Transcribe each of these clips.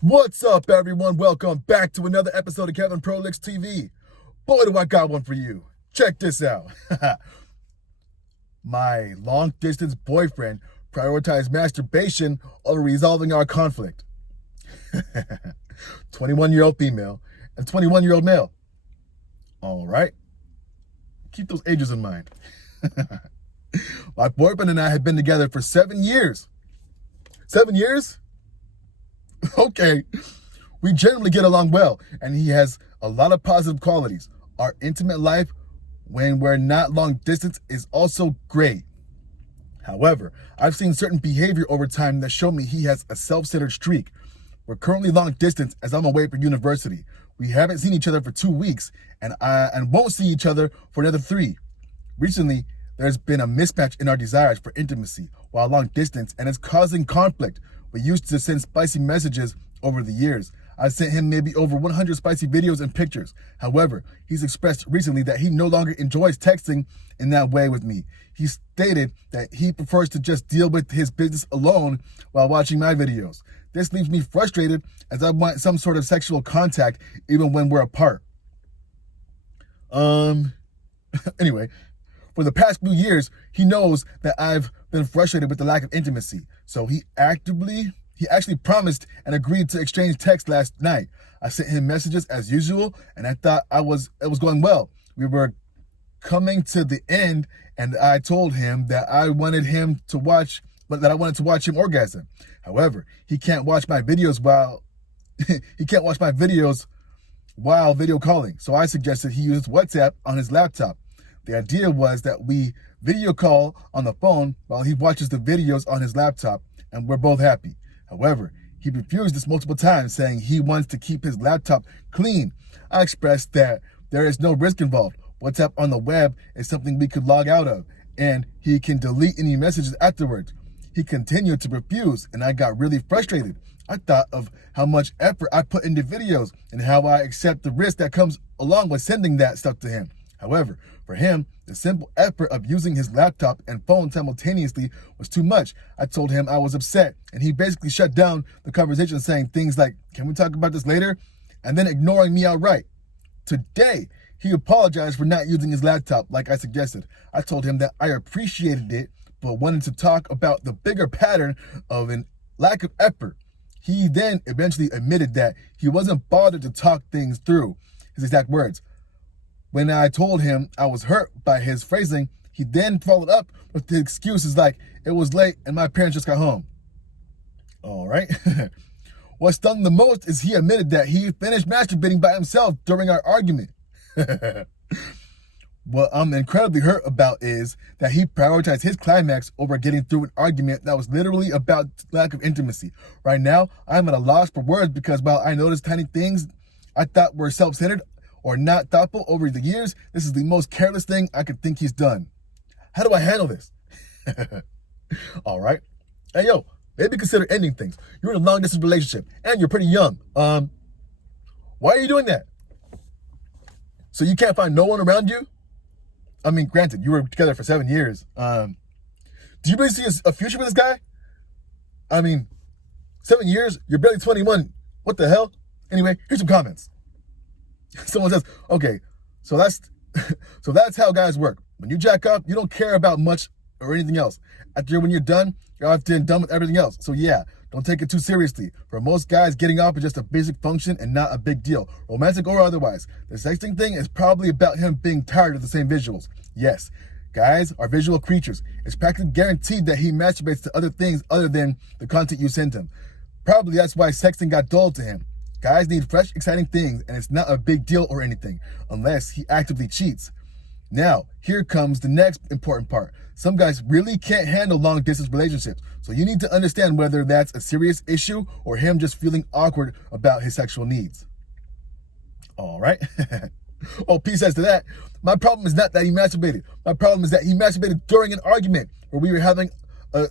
What's up, everyone? Welcome back to another episode of Kevin Prolix TV. Boy, do I got one for you. Check this out. My long-distance boyfriend prioritized masturbation over resolving our conflict. 21-year-old female and 21-year-old male. All right. Keep those ages in mind. My boyfriend and I had been together for 7 years. 7 years? Okay. We generally get along well, and he has a lot of positive qualities. Our intimate life, when we're not long distance, is also great. However, I've seen certain behavior over time that show me he has a self-centered streak. We're currently long distance as I'm away for university. We haven't seen each other for 2 weeks, and won't see each other for another 3. Recently, there's been a mismatch in our desires for intimacy while long distance, and it's causing conflict. We used to send spicy messages over the years. I sent him maybe over 100 spicy videos and pictures. However, he's expressed recently that he no longer enjoys texting in that way with me. He stated that he prefers to just deal with his business alone while watching my videos. This leaves me frustrated as I want some sort of sexual contact even when we're apart. Anyway, for the past few years, he knows that I've been frustrated with the lack of intimacy. So he actually promised and agreed to exchange texts last night. I sent him messages as usual, and I thought it was going well. We were coming to the end, and I told him that I wanted to watch him orgasm. However, he can't watch my videos while video calling. So I suggested he use WhatsApp on his laptop. The idea was that we video call on the phone while he watches the videos on his laptop, and we're both happy. However, he refused this multiple times, saying he wants to keep his laptop clean. I expressed that there is no risk involved. WhatsApp on the web is something we could log out of, and he can delete any messages afterwards. He continued to refuse, and I got really frustrated. I thought of how much effort I put into videos and how I accept the risk that comes along with sending that stuff to him. However, for him, the simple effort of using his laptop and phone simultaneously was too much. I told him I was upset, and he basically shut down the conversation, saying things like, "Can we talk about this later?" and then ignoring me outright. Today, he apologized for not using his laptop like I suggested. I told him that I appreciated it, but wanted to talk about the bigger pattern of a lack of effort. He then eventually admitted that he wasn't bothered to talk things through. His exact words. When I told him I was hurt by his phrasing, he then followed up with the excuses like, "It was late and my parents just got home." All right. What stung the most is he admitted that he finished masturbating by himself during our argument. What I'm incredibly hurt about is that he prioritized his climax over getting through an argument that was literally about lack of intimacy. Right now, I'm at a loss for words because while I noticed tiny things I thought were self-centered or not thoughtful over the years, this is the most careless thing I could think he's done. How do I handle this? All right. Hey, yo, maybe consider ending things. You're in a long-distance relationship, and you're pretty young. Why are you doing that? So you can't find no one around you? I mean, granted, you were together for 7 years. Do you really see a future with this guy? I mean, 7 years, you're barely 21. What the hell? Anyway, here's some comments. Someone says, okay, so that's how guys work. When you jack up, you don't care about much or anything else. When you're done, you're often done with everything else. So yeah, don't take it too seriously. For most guys, getting off is just a basic function and not a big deal, romantic or otherwise. The sexting thing is probably about him being tired of the same visuals. Yes, guys are visual creatures. It's practically guaranteed that he masturbates to other things other than the content you send him. Probably that's why sexting got dull to him. Guys need fresh, exciting things, and it's not a big deal or anything, unless he actively cheats. Now, here comes the next important part. Some guys really can't handle long-distance relationships, so you need to understand whether that's a serious issue or him just feeling awkward about his sexual needs. All right? Oh, P says to that, my problem is not that he masturbated. My problem is that he masturbated during an argument where we were having a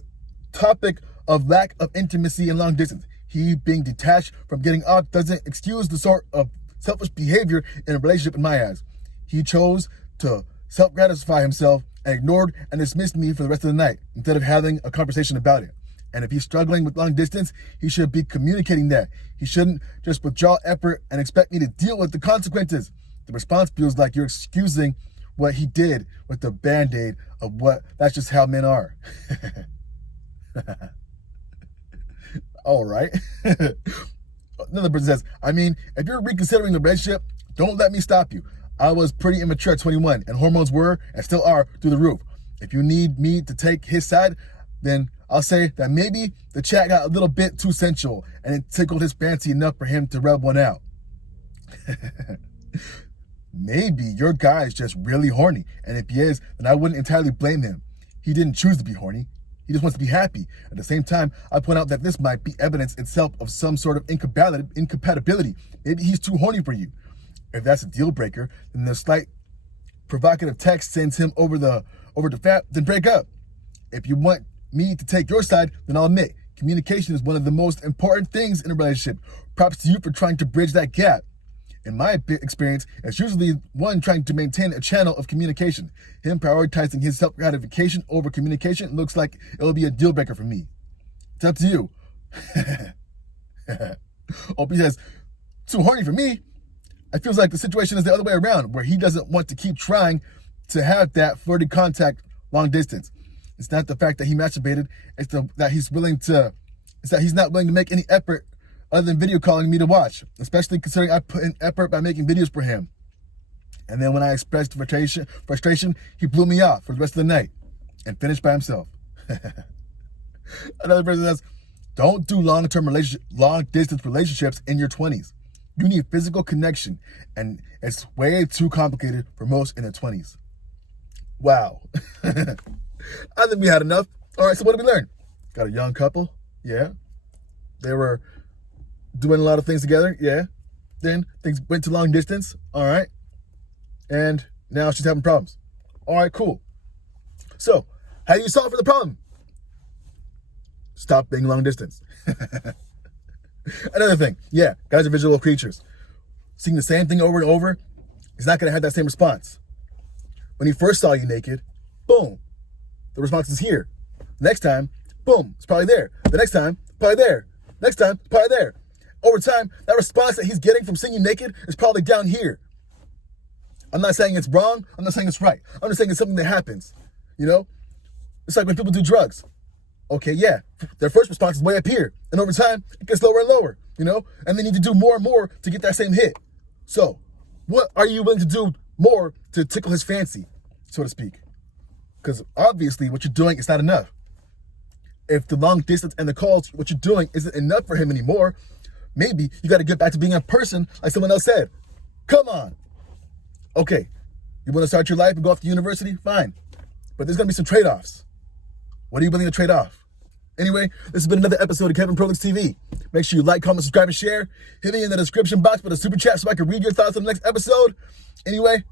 topic of lack of intimacy and long distance. He being detached from getting off doesn't excuse the sort of selfish behavior in a relationship in my eyes. He chose to self-gratify himself and ignored and dismissed me for the rest of the night instead of having a conversation about it. And if he's struggling with long distance, he should be communicating that. He shouldn't just withdraw effort and expect me to deal with the consequences. The response feels like you're excusing what he did with the band-aid of what that's just how men are. All right. Another person says, I mean, if you're reconsidering the relationship, don't let me stop you. I was pretty immature at 21, and hormones were and still are through the roof. If you need me to take his side, then I'll say that maybe the chat got a little bit too sensual and it tickled his fancy enough for him to rub one out. Maybe your guy is just really horny, and if he is, then I wouldn't entirely blame him. He didn't choose to be horny. He just wants to be happy. At the same time, I point out that this might be evidence itself of some sort of incompatibility. Maybe he's too horny for you. If that's a deal breaker, then the slight provocative text sends him over the fat, then break up. If you want me to take your side, then I'll admit, communication is one of the most important things in a relationship. Props to you for trying to bridge that gap. In my experience, it's usually one trying to maintain a channel of communication. Him prioritizing his self-gratification over communication looks like it'll be a deal breaker for me. It's up to you. Opie says, too horny for me. I feel like the situation is the other way around, where he doesn't want to keep trying to have that flirty contact long distance. It's not the fact that he masturbated, it's that he's not willing to make any effort other than video calling me to watch, especially considering I put in effort by making videos for him. And then when I expressed frustration, he blew me off for the rest of the night and finished by himself. Another person says, don't do long distance relationships in your 20s. You need physical connection, and it's way too complicated for most in their 20s. Wow. I think we had enough. All right, so what did we learn? Got a young couple. Yeah. They were doing a lot of things together. Yeah. Then things went to long distance. All right. And now she's having problems. All right, cool. So how do you solve for the problem? Stop being long distance. Another thing. Yeah. Guys are visual creatures. Seeing the same thing over and over, he's not going to have that same response. When he first saw you naked, boom, the response is here. Next time, boom, it's probably there. The next time, probably there. Next time, it's probably there. Over time, that response that he's getting from seeing you naked is probably down here. I'm not saying it's wrong. I'm not saying it's right. I'm just saying it's something that happens. You know? It's like when people do drugs. Okay, yeah, their first response is way up here. And over time, it gets lower and lower, you know? And they need to do more and more to get that same hit. So, what are you willing to do more to tickle his fancy, so to speak? Because obviously what you're doing is not enough. If the long distance and the calls, what you're doing isn't enough for him anymore, maybe you got to get back to being a person like someone else said. Come on. Okay, you want to start your life and go off to university? Fine. But there's going to be some trade-offs. What are you willing to trade off? Anyway, this has been another episode of Kevin Prolix TV. Make sure you like, comment, subscribe, and share. Hit me in the description box for the super chat so I can read your thoughts on the next episode. Anyway,